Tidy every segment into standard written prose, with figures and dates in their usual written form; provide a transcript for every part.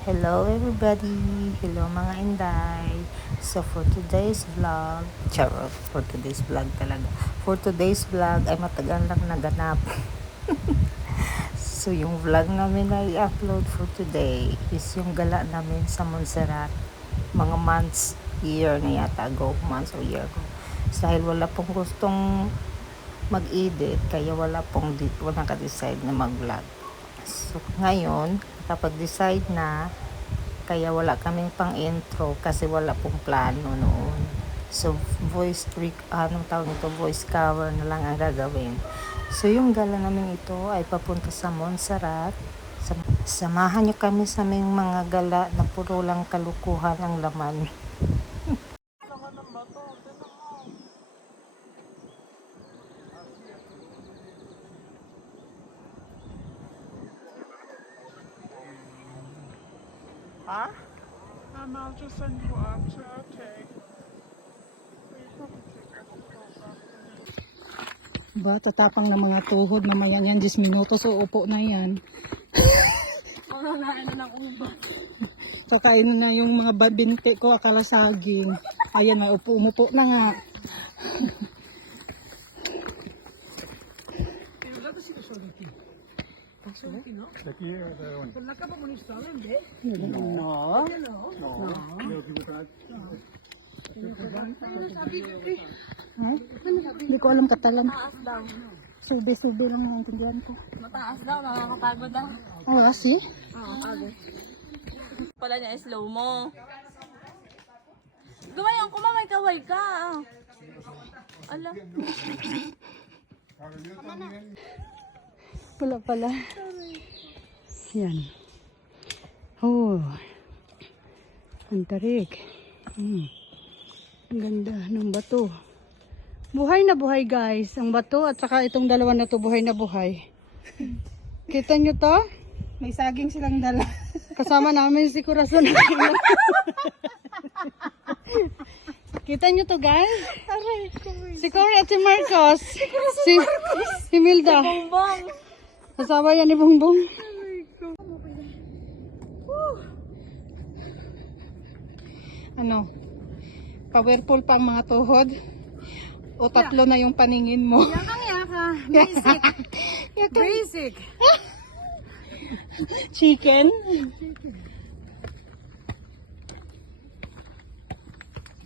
Hello everybody! Hello mga inday! So for today's vlog, charot, for today's vlog talaga. For today's vlog ay matagal lang naganap. So yung vlog namin na i-upload for today is yung gala namin sa Montserrat. Mga months, year na yata ago, months or year ago. So, dahil wala pong gustong mag-edit, kaya wala ka-decide na mag-vlog. So ngayon, kapag decide na, kaya wala kaming pang intro kasi wala pong plano noon. So anong tawag nito, voice cover na lang ang gagawin. So yung gala namin ito ay papunta sa Montserrat. Samahan niyo kami sa aming mga gala na puro lang kalukuhan ang laman. Huh? I'll just send you after, okay. Ba, tatapang ng mga tuhod, mamaya yan 10 minutos, so upo na yan. Makakain na ng uba. Kakainin na yung mga binti ko, akala saging. Ayan, may umupo na nga. No. Ay, hindi ko alam katalan. Mataas daw. Sube-sube lang naintindihan ko. Mataas daw, nakakapagod daw. Oh, asi? Oo, pagod. Pala niya slow mo. Gumayon, kumamay-kaway ka. Ala. Wala pala. Yan. Oh. Ang tarik. Ang ganda ng bato. Buhay na buhay guys. Ang bato at saka itong dalawa na to buhay na buhay. Kita nyo to? May saging silang dala. Kasama namin si Corazon. Kita nyo to guys? Si Cory at si Marcos. Si Milda. Bongbong. Kasama yan ni Bongbong. Ano? Powerful pa ang mga tuhod? O tatlo na yung paningin mo? Yakang yaka. Basic. Basic. Chicken?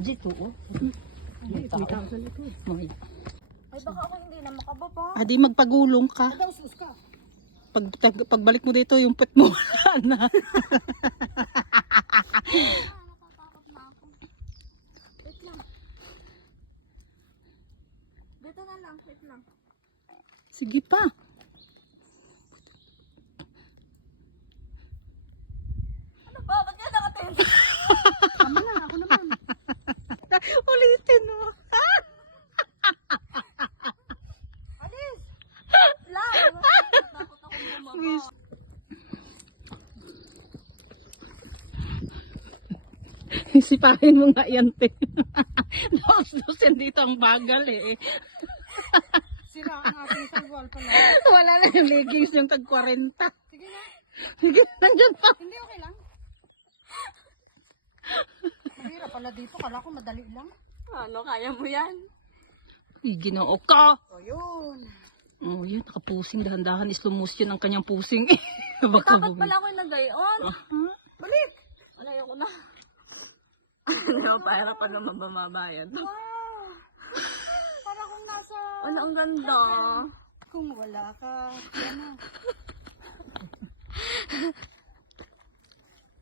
Dito, oh. Ay, baka ako hindi na makababa. Adi, magpagulong ka. Pagbalik mo dito, yung pet mo wala na. Natatakot na ako. Wait lang. Dito na lang, wait lang. Sige pa. Ano ba? Ba't ka nakatin? Tama lang, ako naman. Ulitin mo. Alis! Lang! Natatakot ako bumaba. Sipahin mo nga yan, te. Dos-dosen dito ang bagal eh. Sira ang ating sagwal pala. Wala na yung leggings yung tag 40. Sige na. Sige, nandiyan pa. Hindi, okay lang. Mahirap pala dito. Kala ko madali lang. Ano, kaya mo yan? Ginoo ka. O, yun. Oh, yun. Nakapusing. Dahan-dahan. Slow motion ang kanyang pusing. Dapat pala ako nagayon. Balik. Ano, ayoko na. Ano, pahirapan naman bumabayad. Wow. Para kung nasa... Ano, ang ganda. Kung wala ka. Yan na.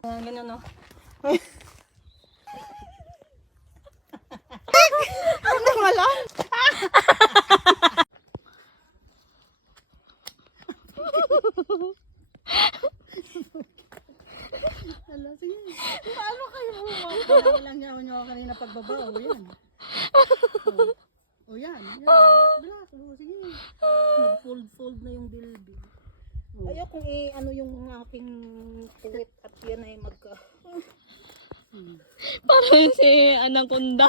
Ganyan no. Ano malam? Hala, sige. Paano kayo bumaba? Wala lang niya ako kanina pagbaba. O yan. O yan. Black. O sige. Nag-fold na yung dilbig. Ayaw kung ano yung aking puwit at yan ay magka... Parang si Anaconda.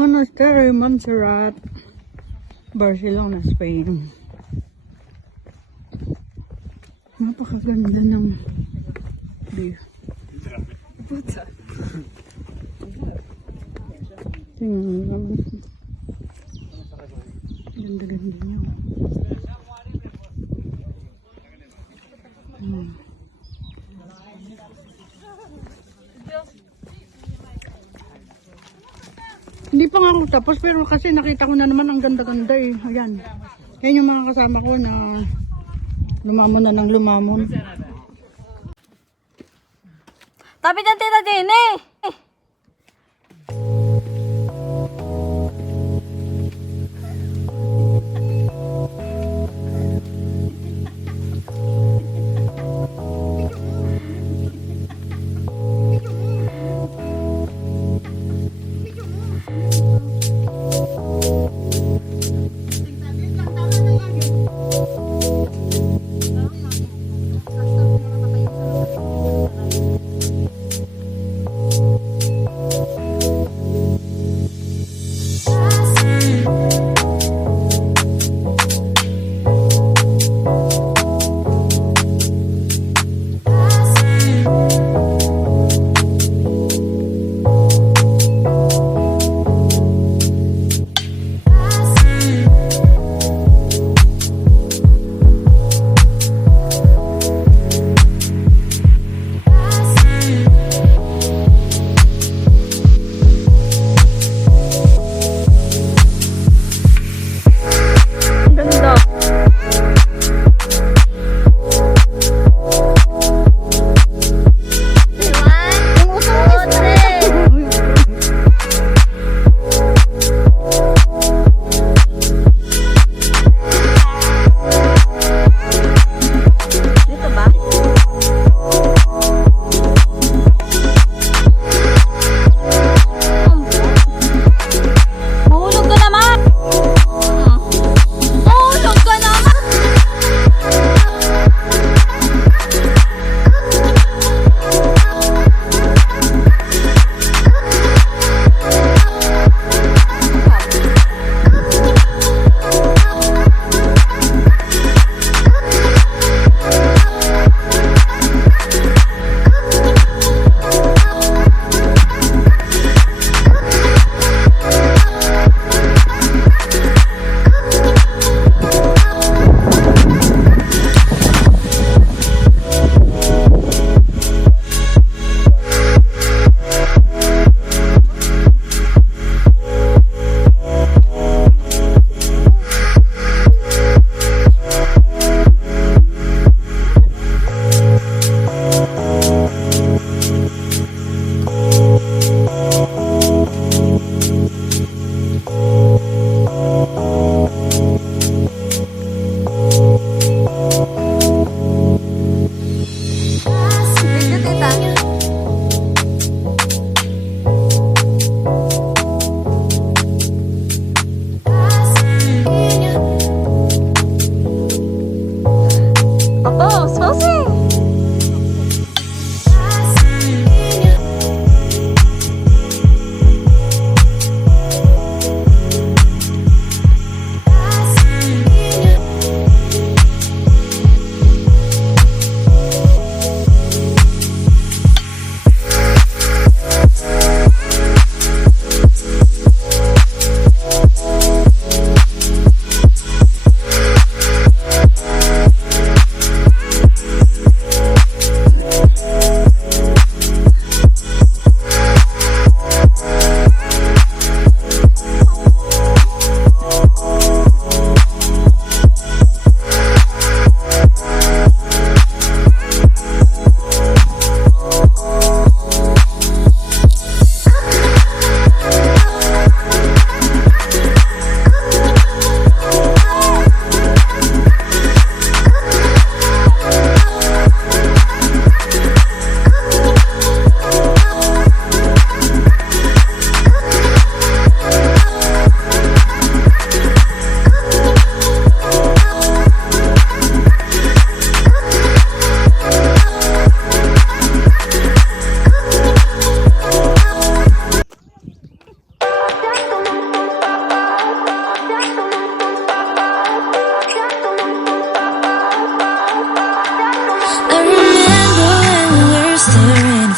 Monastery Montserrat, Barcelona, Spain. Napakaganda ng view. Tingnan mo naman. Ganda-ganda niya. Hindi pa nga ako tapos pero kasi nakita ko na naman ang ganda-ganda eh. Ayan. Yan yung mga kasama ko na lumamon na ng lumamon. Tabi ng tita din eh.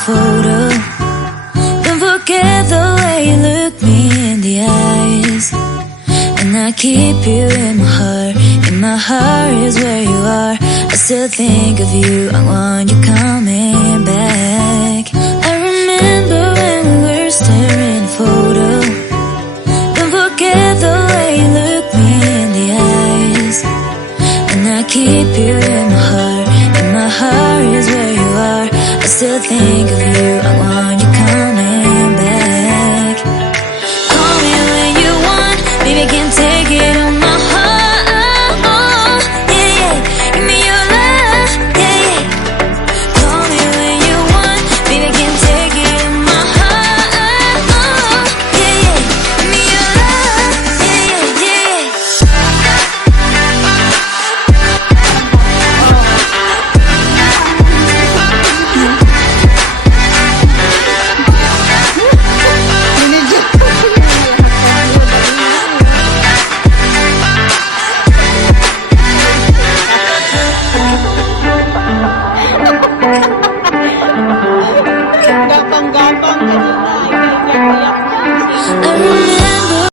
photo. Don't forget the way you look me in the eyes. And I keep you in my heart. In my heart is where you are. I still think of you. I want you coming back.